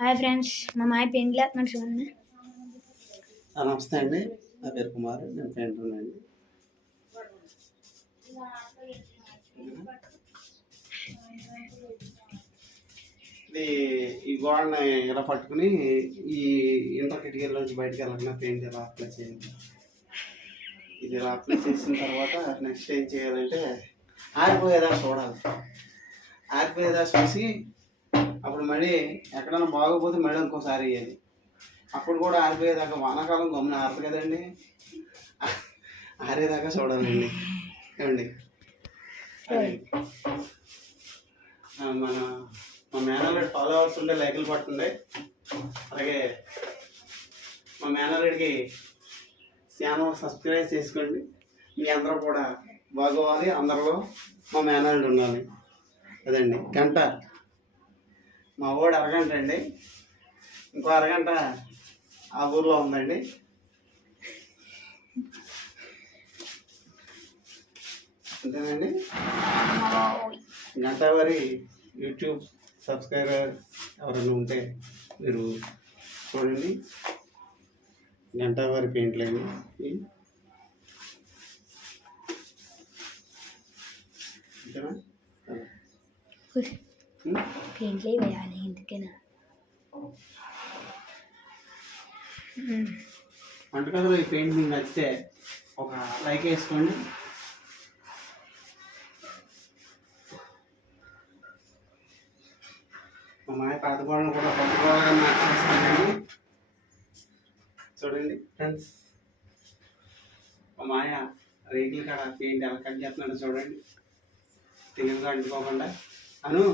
Hi friends, మా మాయ పెయింట్లు వేస్తున్నాడు చూడండి. నమస్తే అండి, నా పేరు కుమార్, నేను పెయింటర్ అండి. ఇది ఈ గోడని ఇలా పట్టుకుని ఈ ఇంటర్ కిటికీలోంచి బయటకు వెళ్ళకుండా పెయింట్ ఇలా అప్లై చేయండి. ఇది ఇలా అప్లై చేసిన తర్వాత నెక్స్ట్ ఏం చేయాలంటే ఆరిపోయేదా చూడాలి. ఆరిపోయేదా చూసి అప్పుడు మళ్ళీ ఎక్కడైనా బాగోపోతే మళ్ళీ ఇంకోసారి వేయాలి. అప్పుడు కూడా ఆరిపోయేదాకా, వానాకాలం గమ్మున ఆరదు కదండి, ఆరేదాకా చూడాలండి. ఏమండి మా మేనల్లుడి ఫాలోవర్స్ ఉండే లైకులు పడుతుండే, అలాగే మా మేనల్లుడికి ఛానల్ సబ్స్క్రైబ్ చేసుకోండి. మీ అందరూ కూడా బాగోవాలి, అందరిలో మా మేనల్లుడు ఉండాలి కదండి. గంట మా ఊడు అరగంట అండి, ఇంకో అరగంట ఆ ఊర్లో ఉందండి. అంతేనండి. గంట వారి యూట్యూబ్ సబ్స్క్రైబర్ ఎవరైనా ఉంటే మీరు చూడండి. గంట వారి పెయింట్లు అండి. అంతేనా? పెయింట్లే వేయాలి ఎందుకైనా. వంటగదిలో ఈ పెయింట్ మీకు నచ్చితే ఒక లైక్ వేసుకోండి. మా మాయ పాత గోడలు కూడా కొత్త గోడలుగా మార్చేస్తానండి. చూడండి ఫ్రెండ్స్, మా మాయ రేకుల కాడ పెయింట్ ఎలా కట్ చేస్తున్నాడు చూడండి, తెలుగుగా అంటుకోకుండా. అను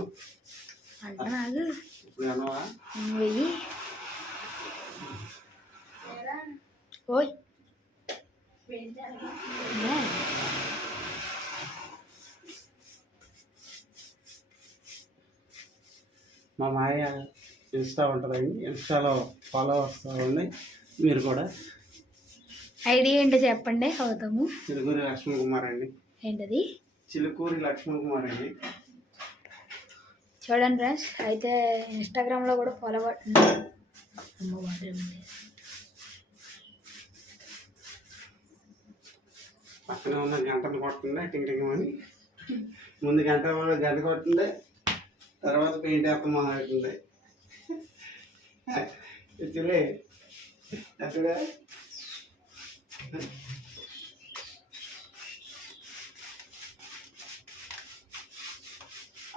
ఇప్పుడు అనవా? ఓయ్ మా మాయ ఇన్స్టా ఉంటుందండి, ఇన్స్టాలో ఫాలో వస్తామండి. మీరు కూడా ఐడి ఏంటో చెప్పండి, అవుతాము. చిలుకూరి లక్ష్మణ్ కుమార్ అండి. ఏంటది? చిలుకూరి లక్ష్మణ్ కుమార్ అండి. చూడండి ఫ్రెండ్స్, అయితే ఇన్స్టాగ్రామ్లో కూడా ఫాలో పడుతుంది. పక్కనే ఉన్న గంటను కొట్టుండే టింగ్ టింగ్ అని. ముందు గంట కొట్టుండే, తర్వాత పెయింట్ వేస్తాం మొదలెట్టుండే. యాక్చువల్లీ అక్కడ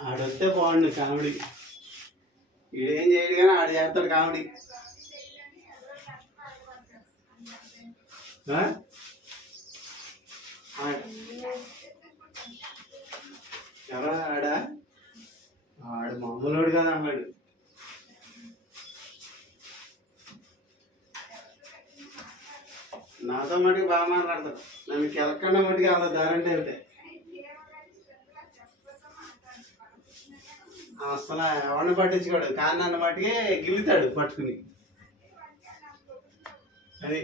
ఆడొస్తే బాగుండు కామెడీ. ఈడేం చేయడు కానీ ఆడు చేస్తాడు కామెడీ. ఎవరా ఆడా? ఆడు మామూలుడు కదా అన్నాడు. నాతో మటుకు బాగా మాట్లాడతాడు, నన్ను కెలకుండా మటుకు అలా దారంటే వెళ్తే అసలు ఎవరిని పట్టించుకోడు, కానీ నన్ను మట్టుకే గిల్లుతాడు పట్టుకుని. అది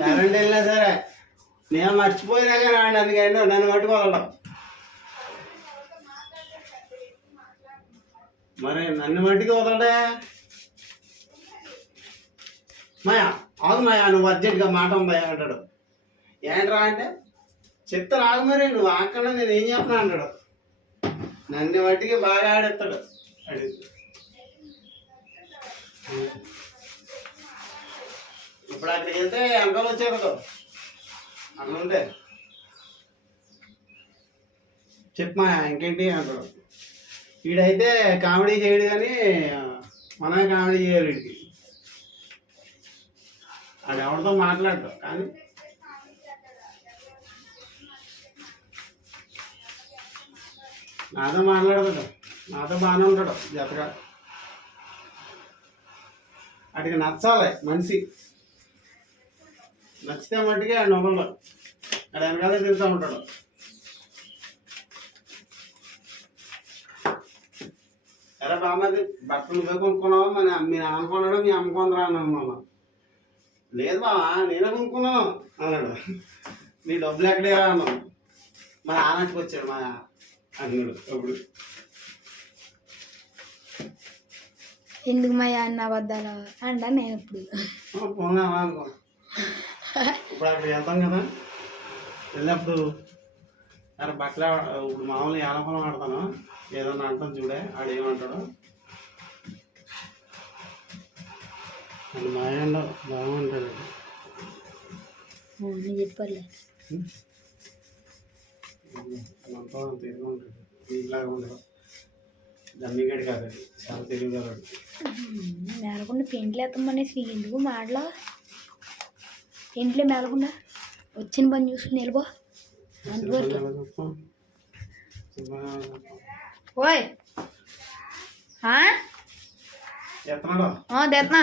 దారంటే వెళ్ళినా సరే నేను మర్చిపోయినా కానీ ఆడు నన్ను పట్టుకోగలడం. మరి నన్ను మట్టికి వదలడే. మాయా ఆగు మాయా, నువ్వు అర్జెంట్గా మాట ఉందా అంటాడు. ఏంట్రా అంటే చెప్తా రాగు, మరి నువ్వు ఆకుండా నేను ఏం చెప్తున్నా అంటాడు. నన్ను మట్టికి బాగా ఆడేస్తాడు. ఇప్పుడు అక్కడికి వెళ్తే వెనకాల వచ్చారు అక్కడ ఉంటే చెప్పమా ఇంకేంటి అంటాడు. వీడైతే కామెడీ చేయడు కానీ మన కామెడీ చేయాలి వీడికి. అది ఎవరితో మాట్లాడతాం కానీ నాతో మాట్లాడతాడు, నాతో బాగానే ఉంటాడు జతగా. వాటికి నచ్చాలి మనిషి, నచ్చితే మట్టుకే ఆ నొగల్లో అక్కడ వెనకాలే తిరుగుతూ ఉంటాడు. ఎరా బామ్మది బట్టలు నువ్వే కొనుక్కున్నావా, మీ నాన్న కొన్నాడు, మీ అమ్మ కొందరా అన్నాను. లేదు బావా నేనే కొనుక్కున్నాను అన్నాడు. నీ డబ్బులు ఎక్కడే అన్నాను. మా నాన్నకి వచ్చాడు మా అన్నాడు. అప్పుడు ఎందుకు మా అన్న అబద్ధాలు అంట నేను ఇప్పుడు పోనీ అలా అనుకో. ఇప్పుడు అక్కడ వెళ్తాం కదా, వెళ్ళినప్పుడు అరే బట్టలు ఇప్పుడు మామూలుగా ఏలపలం ఆడతాను, ఏదన్నా అంటాను చూడే, ఆడేమంటాడు అని మాయండ బాగుంటాడు. నేను చెప్పలే మనతో తెలివి ఉంటుంది, ఇంట్లాగా ఉండదు. జమ్మిగడి కాదు, అది చాలా తెలివి కాదు. మేలకుండా పెయింట్లు వేస్తామనేసి నీకు ఎందుకు మాటలో పెయింట్లే మేలకుండా వచ్చిన పని చూసుకుని వెళ్ళిపో. అంతవరకు ఓయ్ తెస్తున్నా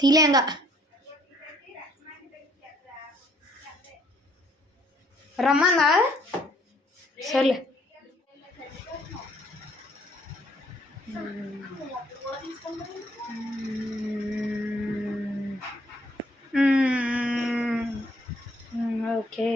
తీలేంగా రమ్మందా సర్లే. ఓకే